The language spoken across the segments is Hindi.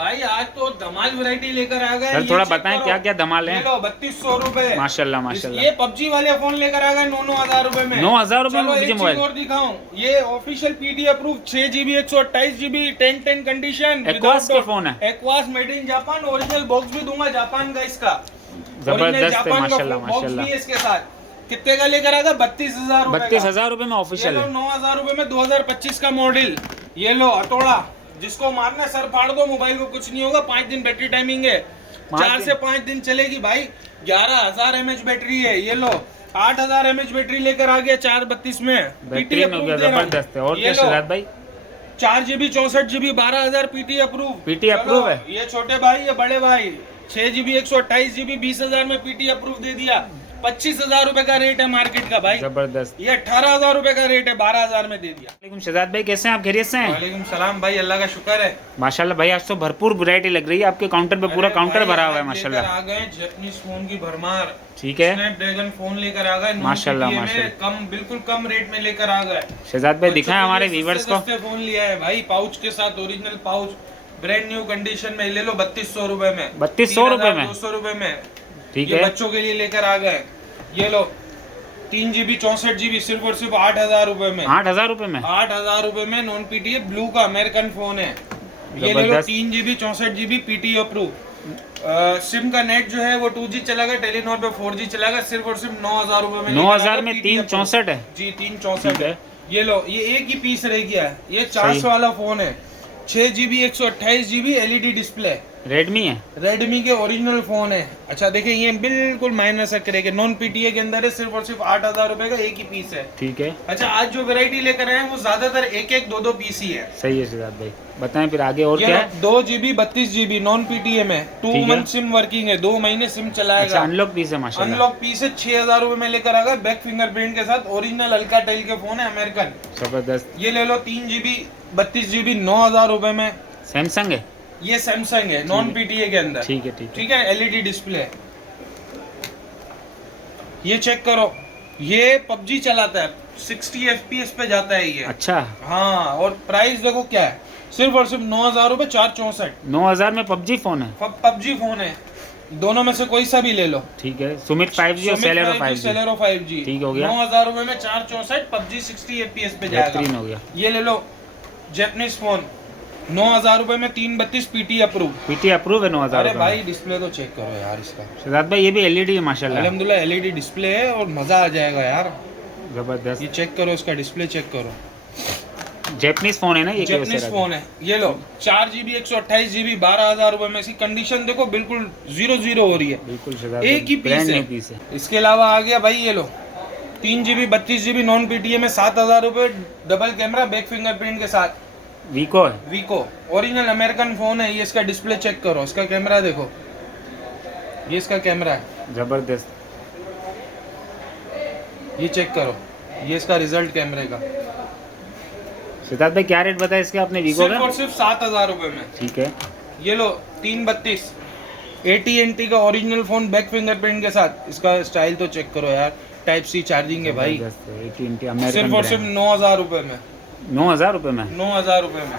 भाई आज तो धमाल वैरायटी लेकर आ गए। सर थोड़ा बताएं क्या क्या धमाल है। लो 3200 रुपए। माशाल्लाह माशाल्लाह। ये पबजी वाले फोन लेकर आ गए 9,000 रुपए में। 9,000 रुपए में चलो पबजी एक मोबाइल। चीज और दिखाऊं, ये official PD approve 6GB 128GB 1010 condition aqueous के फोन है। Aqueous made in Japan, original box भी दूंगा जापान का इसका। जबरदस्त है माशाल्लाह बॉक्स भी माशाल्लाह। है इसके साथ। कितने का लेकर आएगा? 32,000 रुपए। 32,000 रुपए में ऑफिशियल ये लो है। 9,000 रुपए में 2025 का मॉडल। ये लो हथौड़ा, जिसको मारना है सर फाड़ दो, मोबाइल को कुछ नहीं होगा। 5 दिन बैटरी टाइमिंग है, 4 से 5 दिन चलेगी भाई। 11,000 mAh बैटरी है। ये लो 8,000 mAh बैटरी लेकर आ गया 432 में। बेहतरीन हो गया, जबरदस्त है। और क्या शहजाद भाई? 4GB 64GB 12,000 PT approve. PT approve है। ये छोटे भाई, ये बड़े भाई 6GB 128GB 20,000 में पीटी अप्रूव दे दिया। 25,000 रुपए का रेट है मार्केट का भाई। जबरदस्त। ये 18,000 रुपए का रेट है, 12,000 में दे दिया। वालेकुम शहजाद भाई, कैसे हैं आप? खैरियत से हैं? वालेकुम सलाम भाई, अल्लाह का शुक्र है। माशाल्लाह भाई, आज तो भरपूर वैरायटी लग रही है आपके काउंटर पे। पूरा काउंटर भरा हुआ है माशाल्लाह। आ गए जैपनीज फोन की भरमार। ठीक है, स्नैपड्रैगन फोन लेकर आ गए माशाल्लाह, में, माशाल्लाह। कम बिल्कुल कम रेट में लेकर आ गए। शहजाद भाई दिखाएं हमारे व्यूवर्स को। फोन लिया है भाई, पाउच के साथ, original pouch, brand new condition में। ले लो 3200 रुपए में। 3200 रुपए में, 200 रुपए में। ठीक ये है। बच्चों के लिए लेकर आ गए। ये लो 3GB 64GB सिर्फ और सिर्फ 8,000 रुपए में। 8,000 रुपए में, 8,000 रुपए में नॉन पीटी ब्लू का अमेरिकन फोन है। ये ले लो 3GB 64GB PT approve. SIM का नेट जो है वो 2G चलेगा, टेलीनॉर पे 4G चलेगा। सिर्फ और सिर्फ 9,000 रुपए में। 9,000 में 364 है जी, 364 है। ये लो, ये एक ही पीस रह गया है। ये 400 वाला फोन है। 6GB 128GB LED display, Redmi है। रेडमी के ओरिजिनल फोन है। अच्छा देखिए, ये बिल्कुल माइनर से करेगा, नॉन पीटीए के अंदर है। सिर्फ और सिर्फ 8,000 रुपए का एक ही पीस है। ठीक है। अच्छा, आज जो वैरायटी लेकर आए हैं वो ज्यादातर एक एक दो पीस ही है। सही है शहजाद भाई, बताएं फिर आगे और क्या है? 2GB 32GB नॉन पीटीए में 2 मंथ सिम वर्किंग है, 2 महीने सिम चलाएगा। अच्छा, अनलॉक पीस है माशाल्लाह। अनलॉक पीस है, 6,000 रुपए में लेकर आएगा। बैक फिंगरप्रिंट के साथ, ओरिजिनल अल्काटेल के फोन है, अमेरिकन। जबरदस्त। ये ले लो 3GB 32GB 9,000 रुपए में। सैमसंग है, ये सैमसंग है, नॉन पीटीए के अंदर। ठीक है, ठीक है। ठीक है, एलईडी डिस्प्ले। ये चेक करो, ये पबजी चलाता है, 60 FPS पे जाता है ये। अच्छा, हाँ, और प्राइस देखो क्या है, सिर्फ और सिर्फ 9,000 रुपए 464। 9,000 में पबजी फोन है। पबजी फोन है, दोनों में से कोई सा भी ले लो। ठीक है, सुमित 5G और सेलेरो 5G। सेलेरो 5G ठीक हो गया। 9,000 रुपए में 464 पबजी 60 FPS पे जाएगा। बेहतरीन हो गया। ये ले लो जैपनीज फोन, 9,000 रुपए में 332 पीटी अप्रूव। पीटी अप्रूव है 9,000 अरे रुपए भाई डिस्प्ले तो चेक करो यार इसका। शहजाद भाई, ये भी एलईडी है माशाल्लाह। अल्हम्दुलिल्लाह एलईडी डिस्प्ले है और मजा आ जाएगा यार। जबरदस्त। ये चेक करो, इसका डिस्प्ले चेक करो। जैपनीज फोन है ना ये? जैपनीज फोन है। ये लो 4GB 128GB 12,000 रुपए में। इसकी कंडीशन देखो बिल्कुल 0-0 हो रही है। बिल्कुल शहजाद, एक ही ब्रांड न्यू पीस पीस है। है। इसके अलावा आ गया भाई, ये लो 3GB 32GB नॉन पीटीए में 7,000 रुपए, डबल कैमरा, बैक फिंगरप्रिंट के साथ। वीको है। वीको ओरिजिनल अमेरिकन फोन है। ये इसका डिस्प्ले चेक करो, इसका कैमरा देखो, ये इसका कैमरा है। जबरदस्त। ये चेक करो, ये इसका रिजल्ट कैमरे का। शहजाद भाई क्या रेट बताया इसके आपने वीको सिर्फ का? और सिर्फ 7,000 रुपए में। ठीक है। ये लो 332 AT&T का ओरिजिनल फोन, बैक फिंगरप्रिंट के साथ। इसका स्टाइल तो चेक करो यार, टाइप सी चार्जिंग है भाई। AT&T अमेरिकन सिर्फ और सिर्फ 9,000 रुपए में। 9,000 रुपए में। 9,000 रुपए में।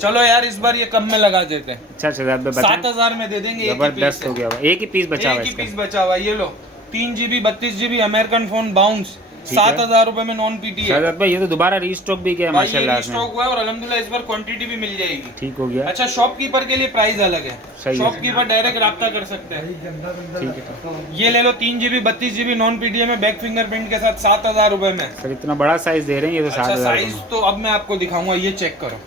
चलो यार इस बार ये कम में लगा देते हैं। अच्छा शहजाद भाई बताएं। 7,000 में दे देंगे। जबरदस्त हो गया, एक ही पीस बचा हुआ एक है ही पीस इसका। बचा हुआ है। ये लो 3GB 32GB American phone bounce, ठीक है। 7,000 रुपए में नॉन पीटी है। शहजाद भाई ये तो दोबारा रीस्टॉक भी किया है भाई ये माशाल्लाह स्टॉक आपने। हुआ है और अल्हम्दुलिल्लाह इस बार क्वांटिटी भी मिल जाएगी। ठीक हो गया। अच्छा, शॉपकीपर के लिए प्राइस अलग है। सही है। शॉपकीपर डायरेक्ट राब्ता कर सकते हैं। ठीक है। ये ले लो 3GB 32GB नॉन पीटीए में, बैक फिंगरप्रिंट के साथ 7,000 रुपए में। सर इतना बड़ा साइज दे रहे हैं, ये तो अच्छा 7,000 साइज तो अब मैं आपको दिखाऊंगा, ये चेक करो।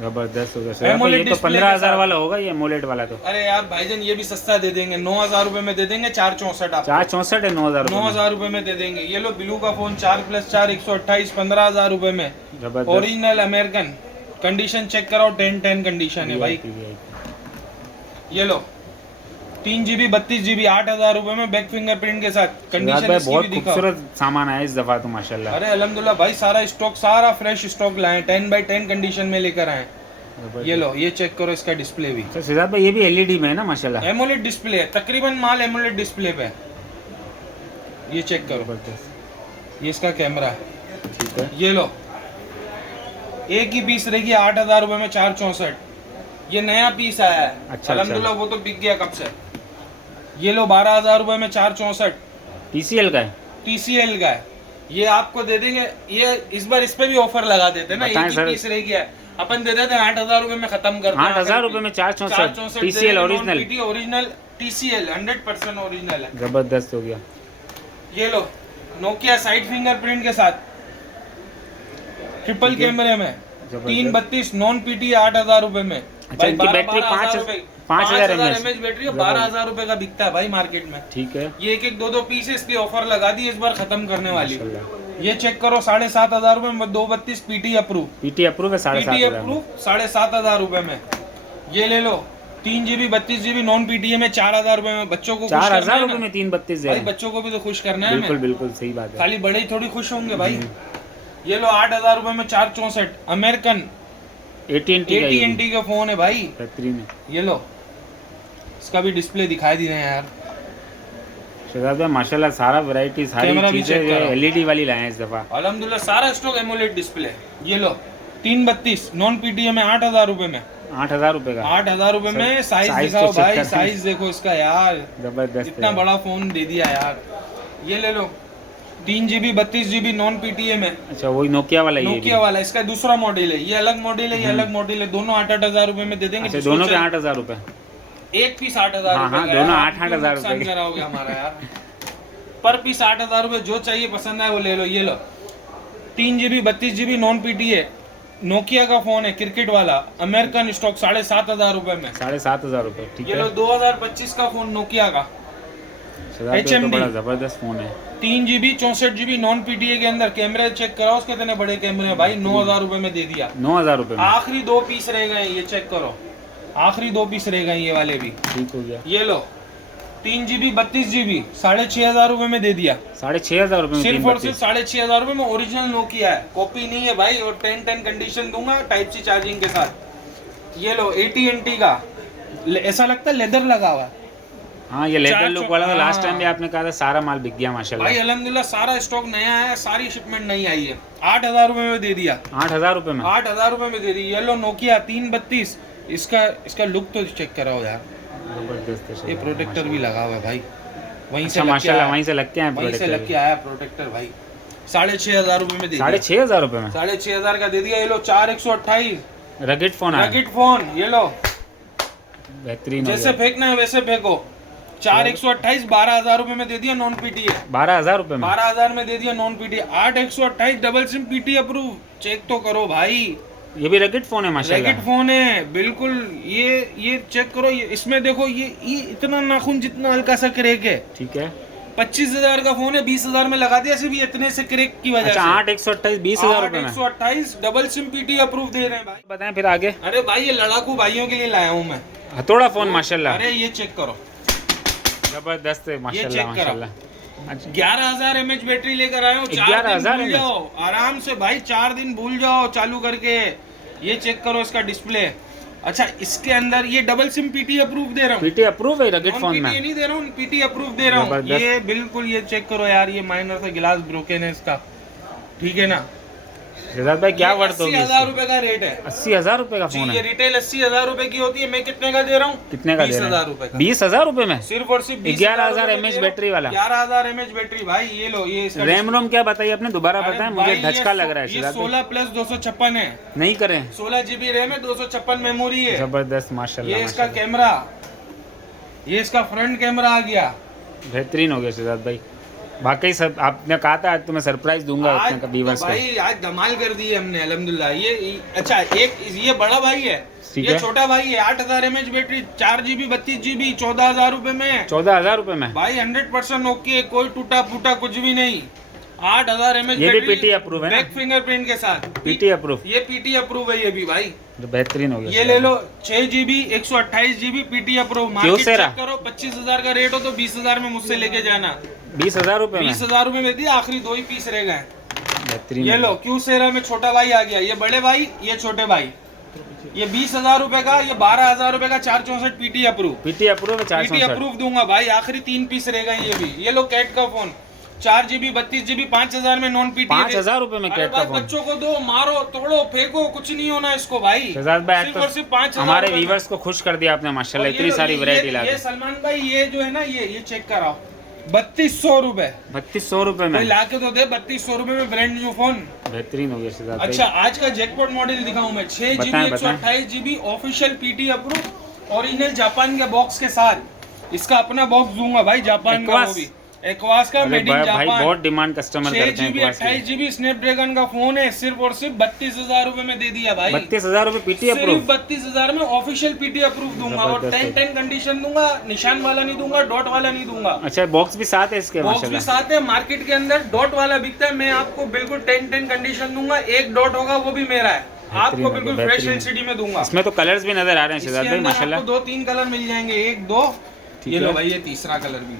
जबरदस्त हो गया शहजाद भाई, AMOLED ये तो डिस्प्ले के 15,000 साथ। वाला होगा ये एमोलेड वाला तो। अरे यार भाईजान ये भी सस्ता दे देंगे, 9,000 रुपए में दे देंगे 464 आपको। 464 है 9,000 रुपए में। 9,000 रुपए में दे देंगे। ये लो ब्लू का फोन 4+4 128 15,000 रुपए में। जबरदस्त। ओरिजिनल अमेरिकन, कंडीशन चेक कराओ, 10-10 कंडीशन है भाई। ये लो 3GB 32GB 8,000 रुपए में, बैक फिंगरप्रिंट के साथ। कंडीशन भाई इसकी बहुत भी दिखाओ। खूबसूरत सामान आया इस दफा तो माशाल्लाह। अरे अल्हम्दुलिल्लाह भाई, सारा स्टॉक, सारा फ्रेश स्टॉक लाए, 10x10 कंडीशन में लेकर आए। ये लो, ये चेक करो इसका डिस्प्ले भी। तो शहजाद भाई ये भी एलईडी में है ना माशाल्लाह। एमोलेड डिस्प्ले है, तकरीबन माल एमोलेड डिस्प्ले पे है। ये चेक करो, जबरदस्त। ये इसका कैमरा है। ठीक है। ये लो एक ही पीस रहेगी 8,000 रुपए में 464। ये नया पीस आया है। अच्छा, अल्हम्दुलिल्लाह वो तो बिक गया कब से। ये लो 12,000 रुपए में 464 TCL का है। TCL का है। ये आपको दे देंगे। ये इस बार इस पे भी ऑफर लगा देते हैं ना, बताएं एक ही सर। पीस रह गया है, अपन दे देते हैं 8,000 रुपए में खत्म करते हैं। 8,000 रुपए में 464 TCL original. Original TCL 100% original है। जबरदस्त हो गया। ये लो नोकिया साइड फिंगरप्रिंट के साथ ट्रिपल कैमरे में 332 नॉन PT 8,000 रुपए में। अच्छा, इनकी बैटरी 5,000 mAh बैटरी है, 12,000 रुपए का बिकता है भाई मार्केट में। ठीक है। ये एक दो पीस इसकी ऑफर लगा दी, इस बार खत्म करने वाली। माशाल्लाह। ये चेक करो 7,500 रुपए में 232 PT अप्रूव। PT अप्रूव है 7,500 अप्रूव 7,500 रुपए में। ये ले लो 3GB 32GB नॉन PTA में 4,000 रुपए में। बच्चों को 4,000 रुपए में 332 भाई, है। बच्चों को भी तो खुश करना है। बिल्कुल बिल्कुल सही बात है। खाली बड़े ही थोड़ी खुश होंगे भाई। ये लो 8,000 रुपए में 464 अमेरिकन AT&T का फोन है भाई, बेहतरीन है। ये लो इसका भी डिस्प्ले दिखाई दी ना यार। शहजाद भाई माशाल्लाह सारा वैरायटी सारी कैमरा भी चेक चीजें करो। LED वाली लाए हैं इस दफा। अल्हम्दुलिल्लाह सारा स्टॉक एमोलेड डिस्प्ले। ये लो 332 नॉन PTA में 8,000 रुपए में। 8,000 रुपए का। 8,000 रुपए में। साइज साइज दिखाओ तो चेक भाई, करते हैं। साइज देखो इसका यार, जबरदस्त इतना है। बड़ा फोन दे दिया यार। ये ले लो 3GB 32GB नॉन PTA में। अच्छा वही नोकिया वाला ये भी। नोकिया वाला, इसका दूसरा मॉडल है। ये अलग मॉडल है, ये अलग मॉडल है। दोनों 8,000 रुपए में दे देंगे। अच्छा जिसको दोनों के चाहिए- 8,000 रुपए। एक पीस 8,000 हाँ, रुपए हाँ, का दोनों यार। 8,000 रुपए नुकसान के। करा हो गया हमारा यार। पर पीस 8,000 रुपए, जो चाहिए पसंद है वो ले लो। ये लो 3GB 32GB non PTA Nokia का फोन है, क्रिकेट वाला, अमेरिकन स्टॉक 7,500 रुपए में। 7,500 रुपए। ठीक ये है। लो 2025 का फोन नोकिया का शहजाद भाई तो HMD। बड़ा जबरदस्त फोन है। 3GB 64GB नॉन PTA के अंदर। कैमरे चेक कराओ उसके, इतने बड़े कैमरे हैं भाई। 9,000 रुपए में दे दिया। 9,000 रुपए में। आखिरी 2 पीस रह गए, ये चेक करो, आखिरी 2 पीस रह गए ये वाले भी। ठीक हो गया। ये लो 3GB 32GB 6,500 रुपए में दे दिया। 6,500 रुपए में सिर्फ और 332। सिर्फ 6,500 रुपए में। ओरिजिनल नोकिया है, कॉपी नहीं है भाई। और 10 कंडीशन दूंगा टाइप सी चार्जिंग के साथ। ये लो AT&T का, ऐसा लगता है लेदर लगा हुआ है हाँ ये लेदर लुक वाला। लास्ट हाँ। टाइम भी आपने कहा था सारा माल बिक गया माशाल्लाह। भाई। अल्हम्दुलिल्लाह सारा स्टॉक नया है, सारी शिपमेंट नई आई है। 8,000 रुपए में दे दिया। 8,000 रुपए में। 8,000 रुपए में दे दी। ये लो नोकिया 332। इसका लुक तो चेक कराओ यार। जबरदस्त है। ये प्रोटेक्टर भी लगा हुआ है भाई, वहीं से अच्छा लग के माशाल्लाह आया। वहीं से लग के आए वहीं से लग के प्रोडक्ट। आया प्रोटेक्टर भाई। 6,500 रुपए में दे दिया। 6,500 रुपए में 6,500 का दे दिया। ये लो 4,128 रगेट फोन है। Racket phone. ये लो बेहतरीन हो जैसे गया। फेंकना है वैसे फेंको। 4,128 12,000 रुपए में दे दिया नॉन PTA। 12,000 रुपए में। 12,000 में दे दिया नॉन PTA। 8,128 double SIM PT approve. Check तो करो भाई, ये भी रगेट फोन है माशाल्लाह। रैकेट फोन है बिल्कुल। ये चेक करो, ये इसमें देखो, ये इतना नाखून जितना हल्का सा क्रैक है। ठीक है। 25,000 का फोन है, 20,000 में लगा दिया सिर्फ इतने से क्रैक की वजह अच्छा से। 8,128 20,000 रुपए में। 8,128 डबल सिम PT अप्रूव दे रहे हैं भाई। बताएं फिर आगे। अरे भाई ये लड़ाकू भाइयों के लिए लाया हूँ मैं। हथौड़ा फोन माशाल्लाह। अरे ये चेक करो, जबरदस्त है ये माशाल्लाह चेक करो। माशाल्लाह। अच्छा 11,000 mAh बैटरी लेकर आए हो। 11,000 भूल जाओ आराम से भाई, 4 दिन भूल जाओ चालू करके। ये चेक करो इसका डिस्प्ले। अच्छा इसके अंदर ये डबल सिम PT अप्रूव दे रहा हूँ। PT अप्रूव है रगेट फोन में। PTA नहीं दे रहा हूँ, PT अप्रूव दे रहा हूँ। जबरदस्त। ये बिल्कुल, ये चेक करो यार, ये माइनर सा गिलास ब्रोकन है इसका, ठीक है ना। शहजाद भाई क्या वर्थ होगी? 80,000 रुपए का रेट है। 80,000 रुपए का जी, फोन ये है। रिटेल 80,000 रुपए की होती है। मैं कितने का दे रहा हूँ? कितने का दे रहे 20,000 हैं? रुपए का। 20,000 रुपए में सिर्फ और सिर्फ 11,000 mAh बैटरी वाला। 11,000 mAh बैटरी भाई। ये लो, ये इसका रैम रोम क्या बताइए आपने दोबारा अरे बताएं, भाई, मुझे ये धचका लग रहा है ये शहजाद भाई। 16 प्लस 256 है। नहीं करें। 16 GB रैम है, 256 मेमोरी है। जबरदस्त माशाल्लाह ये इसका माशाल्लाह। कैमरा, ये इसका फ्रंट कैमरा आ गया। बेहतरीन हो गया शहजाद भाई। वाकई सब आपने कहा था आज तुम्हें सरप्राइज दूंगा आज अपने तो व्यूअर्स को। भाई आज धमाल कर दी है हमने अल्हम्दुलिल्लाह। ये अच्छा, एक ये बड़ा भाई है, ठीक ये है। छोटा भाई है। 8,000 mAh बैटरी, 4 GB 32 GB 14,000 रुपए में 14,000 रुपए में भाई। 100% ओके, कोई टूटा फूटा कुछ भी नहीं। 8,000 mAh ये भी बैटरी, PT अप्रूव है ना? बैक फिंगरप्रिंट के साथ। PT approve. ये PT अप्रूव है ये भी भाई। जो बेहतरीन हो गया। ये ले लो 6 GB 128 GB PT approve. Market Kyocera? Check करो, 25,000 का रेट हो तो 20,000 में मुझसे लेके जाना। 20,000 रुपए में 20,000 रुपए में दिया, आखिरी 2 ही पीस रह गए। बेहतरीन। ये लो क्यूसेरा में छोटा भाई आ गया। ये बड़े भाई, ये छोटे भाई। ये 20,000 रुपए का, ये 12,000 रुपए का 464 PT अप्रूव। PT अप्रूव है PT 464। अप्रूव दूंगा भाई। आखिरी 3 पीस रह गए ये भी। ये लो कैट का फोन 4 GB 32 GB 5,000 में नॉन पीटी। 5,000 रुपए में कैट का फोन। बच्चों को दो, मारो तोड़ो फेंको, कुछ नहीं होना इसको भाई। शहजाद भाई सिर्फ और सिर्फ 5,000 हमारे व्यूवर्स को खुश कर दिया आपने माशाल्लाह, इतनी सारी वैरायटी ला ये दी। सलमान भाई ये जो है ना ये चेक कराओ, 3200 रुपए। 3200 रुपए में ला के तो दे 3200 रुपए में ब्रांड न्यू फोन। बेहतरीन हो गया शहजाद भाई। अच्छा आज का जैकपॉट मॉडल दिखाऊं मैं, 6 GB 128 GB official PT approve, original Japan के बॉक्स के साथ। इसका अपना बॉक्स दूंगा भाई, जापान का वो भी एक्वास का, मेड इन भाई जापान। बहुत डिमांड कस्टमर करते हैं। 6 GB 28 GB स्नैपड्रैगन का फोन है, सिर्फ और सिर्फ 32,000 रुपए में दे दिया भाई। 32,000 रुपए पीटी सिर्फ अप्रूव। 32,000 में ऑफिशियल पीटी अप्रूव दूंगा, और 10-10 कंडीशन दूंगा, निशान वाला नहीं दूंगा, डॉट वाला नहीं दूंगा। अच्छा बॉक्स भी साथ है इसके बॉक्स भी माशाल्लाह। साथ है, मार्केट के अंदर डॉट वाला बिकता है, मैं आपको बिल्कुल 10-10 कंडीशन दूंगा, एक डॉट होगा वो भी मेरा है, आपको बिल्कुल फ्रेश एलसीडी में दूंगा। इसमें तो कलर्स भी नजर आ रहे हैं इसके शहजाद भाई अंदर माशाल्लाह। आपको 2-3 कलर मिल जाएंगे, 1-2 ठीक ये लो है। भाई, ये तीसरा कलर भी,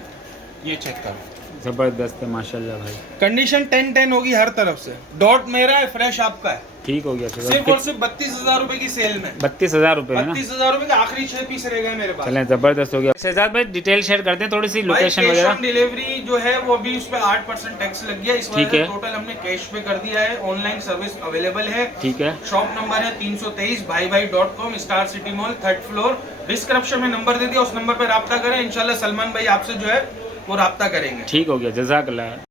ये चेक करो, जबरदस्त है माशाल्लाह भाई। कंडीशन 10-10 होगी हर तरफ से, डॉट मेरा है, फ्रेश आपका है। ठीक हो गया शहजाद। सिर्फ और सिर्फ 32,000 रुपए की सेल में, 32,000 रुपए है ना। 32,000 रुपए के आखिरी 6 पीस रह गए मेरे पास। चलें जबरदस्त हो गया। शहजाद भाई डिटेल शेयर करते हैं थोड़ी सी, लोकेशन कैश वगैरह। ऑन डिलीवरी जो है वो अभी उस पर 8% टैक्स लग गया, इस ठीक वजह है। से टोटल हमने कैश पे कर दिया है। ऑनलाइन सर्विस अवेलेबल है। ठीक है। शॉप नंबर है 323 buybuy.com, star city mall 3rd floor. Description में नंबर दे दिया, उस नंबर पर राब्ता करें, इंशाल्लाह सलमान भाई आपसे जो है वो राब्ता करेंगे। ठीक हो गया, जज़ाकल्लाह।